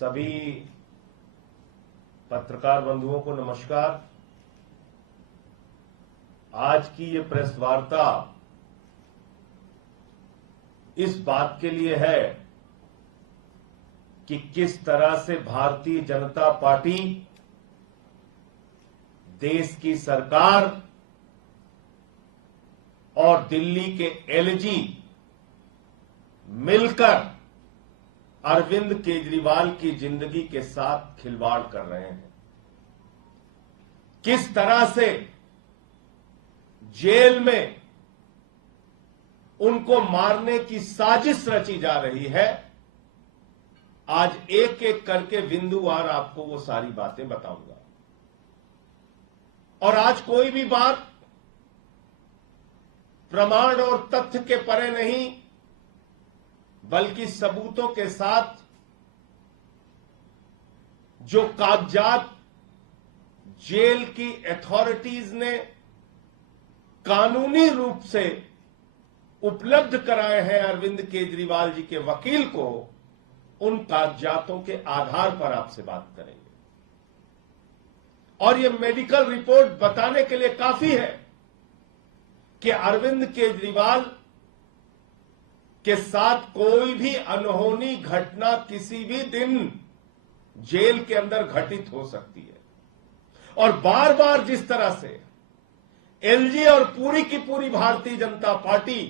सभी पत्रकार बंधुओं को नमस्कार। आज की ये प्रेस वार्ता इस बात के लिए है कि किस तरह से भारतीय जनता पार्टी देश की सरकार और दिल्ली के एलजी मिलकर अरविंद केजरीवाल की जिंदगी के साथ खिलवाड़ कर रहे हैं। किस तरह से जेल में उनको मारने की साजिश रची जा रही है। आज एक एक करके बिंदुवार आपको वो सारी बातें बताऊंगा। और आज कोई भी बात प्रमाण और तथ्य के परे नहीं, बल्कि सबूतों के साथ जो कागजात जेल की अथॉरिटीज ने कानूनी रूप से उपलब्ध कराए हैं अरविंद केजरीवाल जी के वकील को, उन कागजातों के आधार पर आपसे बात करेंगे। और यह मेडिकल रिपोर्ट बताने के लिए काफी है कि अरविंद केजरीवाल के साथ कोई भी अनहोनी घटना किसी भी दिन जेल के अंदर घटित हो सकती है। और बार बार जिस तरह से एलजी और पूरी की पूरी भारतीय जनता पार्टी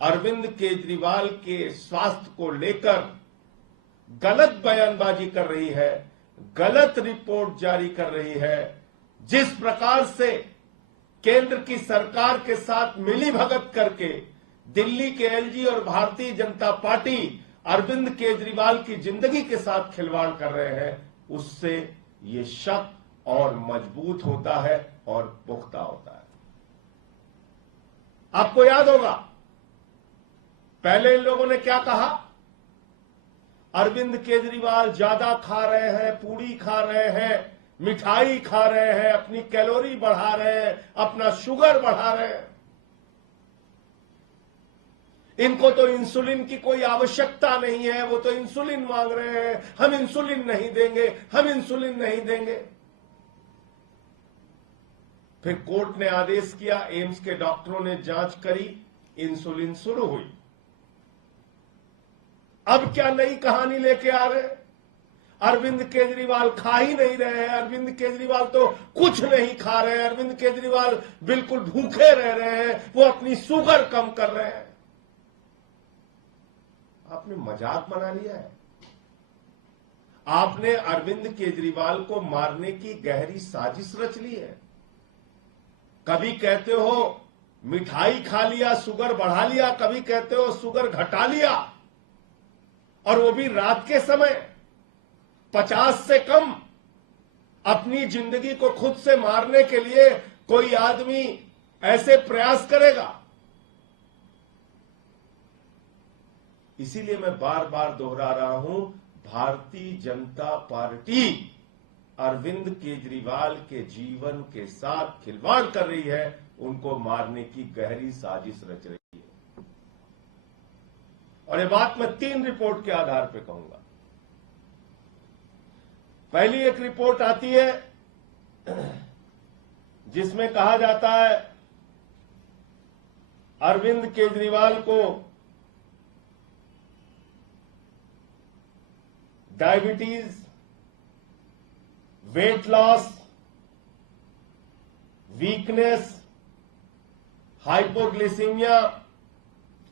अरविंद केजरीवाल के स्वास्थ्य को लेकर गलत बयानबाजी कर रही है, गलत रिपोर्ट जारी कर रही है, जिस प्रकार से केंद्र की सरकार के साथ मिलीभगत करके दिल्ली के एलजी और भारतीय जनता पार्टी अरविंद केजरीवाल की जिंदगी के साथ खिलवाड़ कर रहे हैं, उससे ये शक और मजबूत होता है और पुख्ता होता है। आपको याद होगा पहले इन लोगों ने क्या कहा, अरविंद केजरीवाल ज्यादा खा रहे हैं, पूड़ी खा रहे हैं, मिठाई खा रहे हैं, अपनी कैलोरी बढ़ा रहे हैं, अपना शुगर बढ़ा रहे हैं, इनको तो इंसुलिन की कोई आवश्यकता नहीं है, वो तो इंसुलिन मांग रहे हैं, हम इंसुलिन नहीं देंगे, हम इंसुलिन नहीं देंगे। फिर कोर्ट ने आदेश किया, एम्स के डॉक्टरों ने जांच करी, इंसुलिन शुरू हुई। अब क्या नई कहानी लेके आ रहे हैं, अरविंद केजरीवाल खा ही नहीं रहे हैं, अरविंद केजरीवाल तो कुछ नहीं खा रहे हैं, अरविंद केजरीवाल बिल्कुल भूखे रह रहे हैं, वो अपनी शुगर कम कर रहे हैं। आपने मजाक बना लिया है। आपने अरविंद केजरीवाल को मारने की गहरी साजिश रच ली है। कभी कहते हो मिठाई खा लिया, शुगर बढ़ा लिया, कभी कहते हो शुगर घटा लिया, और वो भी रात के समय 50 से कम। अपनी जिंदगी को खुद से मारने के लिए कोई आदमी ऐसे प्रयास करेगा? इसीलिए मैं बार बार दोहरा रहा हूं, भारतीय जनता पार्टी अरविंद केजरीवाल के जीवन के साथ खिलवाड़ कर रही है, उनको मारने की गहरी साजिश रच रही है। और ये बात मैं 3 रिपोर्ट के आधार पर कहूंगा। पहली एक रिपोर्ट आती है जिसमें कहा जाता है अरविंद केजरीवाल को डायबिटीज, वेट लॉस, वीकनेस, हाइपोग्लिसीमिया,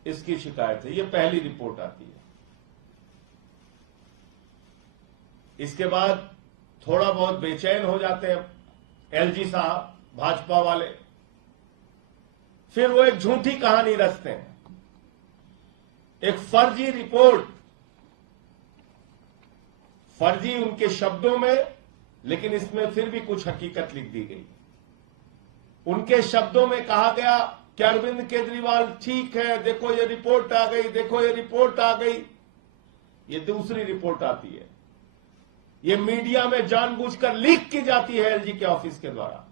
इसकी शिकायत है। यह पहली रिपोर्ट आती है। इसके बाद थोड़ा बहुत बेचैन हो जाते हैं एलजी साहब, भाजपा वाले, फिर वो एक झूठी कहानी रचते हैं, एक फर्जी रिपोर्ट, फर्जी उनके शब्दों में, लेकिन इसमें फिर भी कुछ हकीकत लिख दी गई। उनके शब्दों में कहा गया कि अरविंद केजरीवाल ठीक है, देखो ये रिपोर्ट आ गई, देखो ये रिपोर्ट आ गई। ये दूसरी रिपोर्ट आती है, ये मीडिया में जानबूझकर लीक की जाती है एलजी के ऑफिस के द्वारा।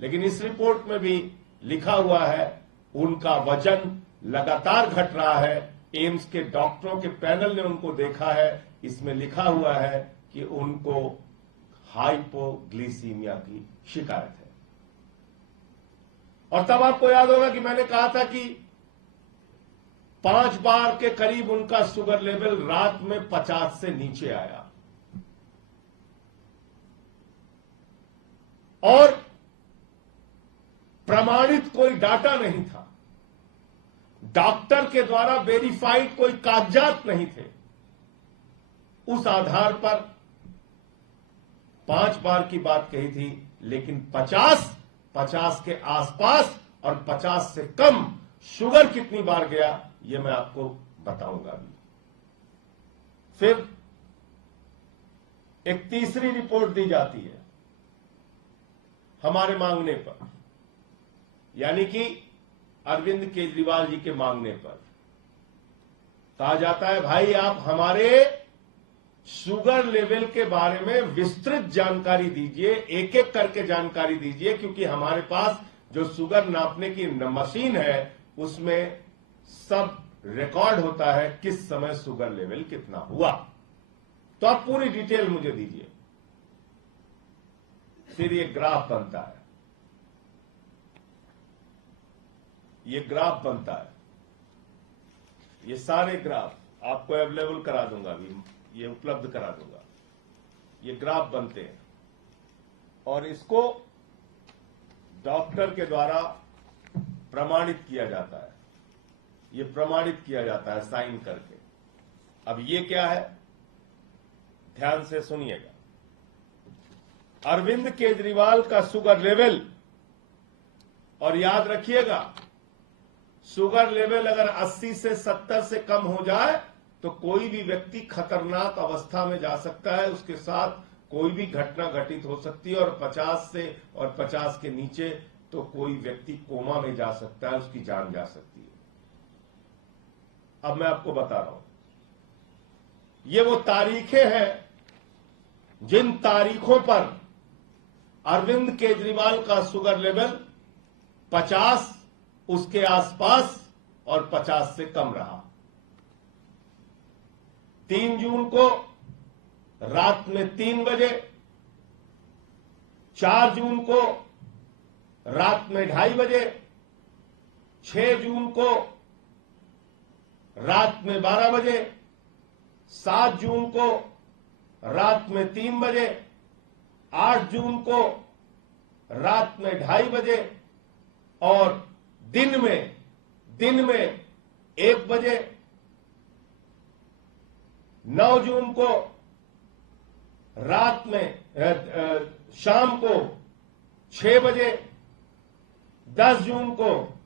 लेकिन इस रिपोर्ट में भी लिखा हुआ है उनका वजन लगातार घट रहा है, एम्स के डॉक्टरों के पैनल ने उनको देखा है, इसमें लिखा हुआ है कि उनको हाइपोग्लिसीमिया की शिकायत है। और तब आपको याद होगा कि मैंने कहा था कि 5 बार के करीब उनका शुगर लेवल रात में 50 से नीचे आया और प्रमाणित कोई डाटा नहीं था, डॉक्टर के द्वारा वेरीफाइड कोई कागजात नहीं थे। उस आधार पर 5 बार की बात कही थी, लेकिन 50 के आसपास और 50 से कम शुगर कितनी बार गया ये मैं आपको बताऊंगा अभी। फिर एक तीसरी रिपोर्ट दी जाती है हमारे मांगने पर, यानी कि अरविंद केजरीवाल जी के मांगने पर कहा जाता है, भाई आप हमारे शुगर लेवल के बारे में विस्तृत जानकारी दीजिए, एक एक करके जानकारी दीजिए, क्योंकि हमारे पास जो शुगर नापने की मशीन है उसमें सब रिकॉर्ड होता है किस समय शुगर लेवल कितना हुआ। तो आप पूरी डिटेल मुझे दीजिए। फिर ये ग्राफ बनता है, ये ग्राफ बनता है, ये सारे ग्राफ आपको अवेलेबल करा दूंगा, अभी ये उपलब्ध करा दूंगा। ये ग्राफ बनते हैं और इसको डॉक्टर के द्वारा प्रमाणित किया जाता है, ये प्रमाणित किया जाता है साइन करके। अब ये क्या है, ध्यान से सुनिएगा। अरविंद केजरीवाल का शुगर लेवल, और याद रखिएगा शुगर लेवल अगर 80 से 70 से कम हो जाए तो कोई भी व्यक्ति खतरनाक अवस्था में जा सकता है, उसके साथ कोई भी घटना घटित हो सकती है। और 50 से और 50 के नीचे तो कोई व्यक्ति कोमा में जा सकता है, उसकी जान जा सकती है। अब मैं आपको बता रहा हूं, ये वो तारीखें हैं जिन तारीखों पर अरविंद केजरीवाल का शुगर लेवल 50 उसके आसपास और 50 से कम रहा। 3 जून को रात में 3 बजे, 4 जून को रात में 2:30 बजे, 6 जून को रात में 12 बजे, 7 जून को रात में 3 बजे, 8 जून को रात में 2:30 बजे और दिन में 1 बजे, 9 जून को रात में शाम को 6 बजे, 10 जून को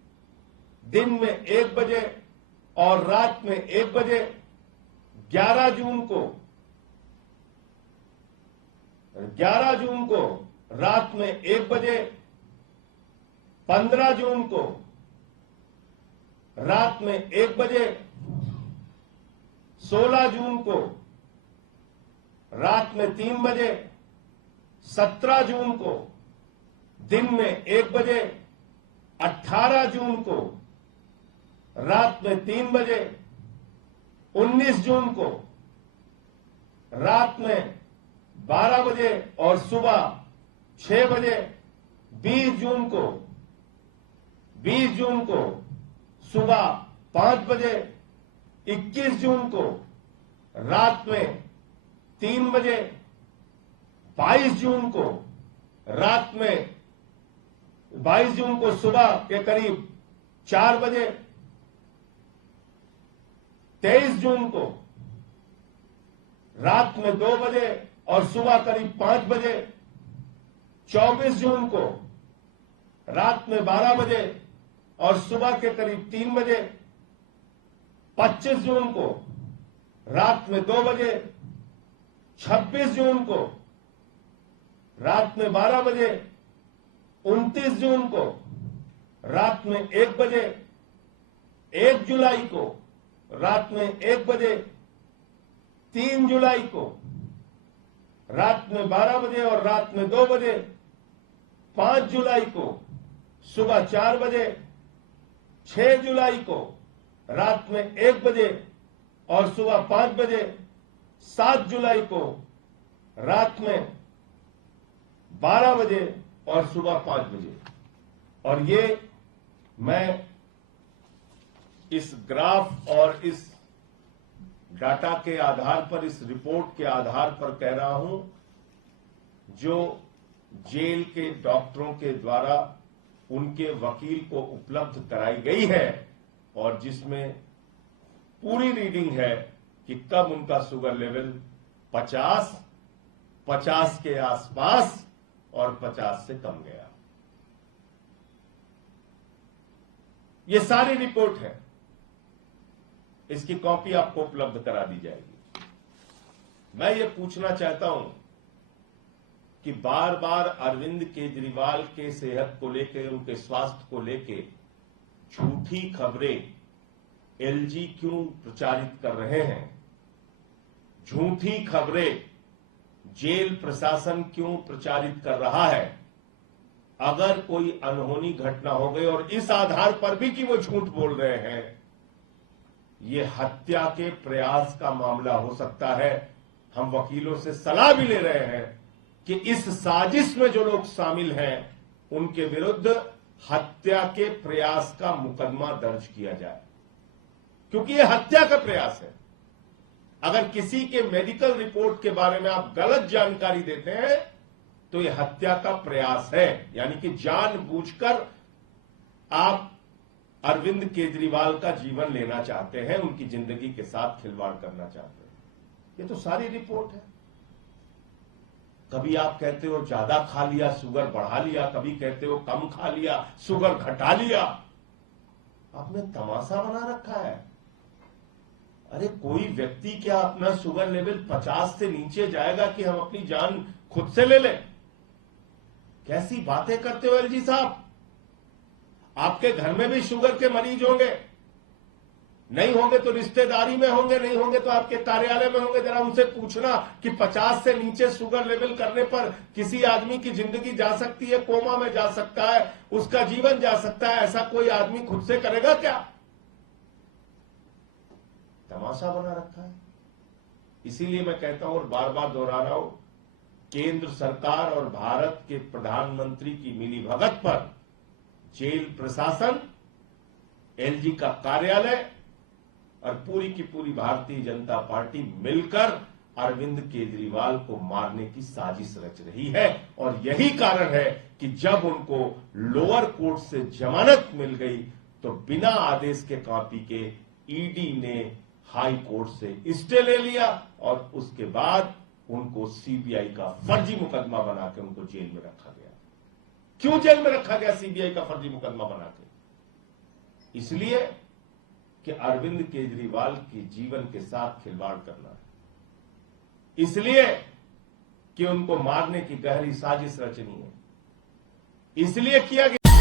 दिन में 1 बजे और रात में 1 बजे, 11 जून को रात में 1 बजे, 15 जून को रात में 1 बजे, 16 जून को रात में 3 बजे, 17 जून को दिन में 1 बजे, 18 जून को रात में 3 बजे, 19 जून को रात में 12 बजे और सुबह 6 बजे, 20 जून को सुबह 5 बजे, 21 जून को रात में 3 बजे, 22 जून को सुबह के करीब 4 बजे, 23 जून को रात में 2 बजे और सुबह करीब 5 बजे, 24 जून को रात में 12 बजे और सुबह के करीब 3 बजे, 25 जून को रात में 2 बजे, 26 जून को रात में 12 बजे, 29 जून को रात में 1 बजे, 1 जुलाई को रात में 1 बजे, 3 जुलाई को रात में 12 बजे और रात में 2 बजे, 5 जुलाई को सुबह 4 बजे, 6 जुलाई को रात में 1 बजे और सुबह 5 बजे, 7 जुलाई को रात में 12 बजे और सुबह 5 बजे। और ये मैं इस ग्राफ और इस डाटा के आधार पर, इस रिपोर्ट के आधार पर कह रहा हूं, जो जेल के डॉक्टरों के द्वारा उनके वकील को उपलब्ध कराई गई है और जिसमें पूरी रीडिंग है कि कब उनका शुगर लेवल 50 के आसपास और 50 से कम गया। ये सारी रिपोर्ट है, इसकी कॉपी आपको उपलब्ध करा दी जाएगी। मैं ये पूछना चाहता हूं कि बार बार अरविंद केजरीवाल के सेहत को लेकर, उनके स्वास्थ्य को लेकर झूठी खबरें एलजी क्यों प्रचारित कर रहे हैं? झूठी खबरें जेल प्रशासन क्यों प्रचारित कर रहा है? अगर कोई अनहोनी घटना हो गई और इस आधार पर भी कि वो झूठ बोल रहे हैं, ये हत्या के प्रयास का मामला हो सकता है। हम वकीलों से सलाह भी ले रहे हैं कि इस साजिश में जो लोग शामिल हैं उनके विरुद्ध हत्या के प्रयास का मुकदमा दर्ज किया जाए, क्योंकि यह हत्या का प्रयास है। अगर किसी के मेडिकल रिपोर्ट के बारे में आप गलत जानकारी देते हैं तो यह हत्या का प्रयास है, यानी कि जानबूझकर आप अरविंद केजरीवाल का जीवन लेना चाहते हैं, उनकी जिंदगी के साथ खिलवाड़ करना चाहते हैं। ये तो सारी रिपोर्ट है। कभी आप कहते हो ज्यादा खा लिया, शुगर बढ़ा लिया, कभी कहते हो कम खा लिया, शुगर घटा लिया। आपने तमाशा बना रखा है। अरे कोई व्यक्ति क्या अपना शुगर लेवल 50 से नीचे जाएगा कि हम अपनी जान खुद से ले लें? कैसी बातें करते हो एलजी साहब? आपके घर में भी शुगर के मरीज होंगे, नहीं होंगे तो रिश्तेदारी में होंगे, नहीं होंगे तो आपके कार्यालय में होंगे। जरा उनसे पूछना कि 50 से नीचे शुगर लेवल करने पर किसी आदमी की जिंदगी जा सकती है, कोमा में जा सकता है, उसका जीवन जा सकता है। ऐसा कोई आदमी खुद से करेगा क्या? तमाशा बना रखा है। इसीलिए मैं कहता हूं और बार बार दोहरा रहा हूं, केंद्र सरकार और भारत के प्रधानमंत्री की मिलीभगत पर जेल प्रशासन, एलजी का कार्यालय और पूरी की पूरी भारतीय जनता पार्टी मिलकर अरविंद केजरीवाल को मारने की साजिश रच रही है। और यही कारण है कि जब उनको लोअर कोर्ट से जमानत मिल गई तो बिना आदेश के कॉपी के ईडी ने हाई कोर्ट से स्टे ले लिया और उसके बाद उनको सीबीआई का फर्जी मुकदमा बना के उनको जेल में रखा गया। क्यों जेल में रखा गया सीबीआई का फर्जी मुकदमा बना के? इसलिए कि अरविंद केजरीवाल के जीवन के साथ खिलवाड़ करना है, इसलिए कि उनको मारने की गहरी साजिश रचनी है, इसलिए किया गया।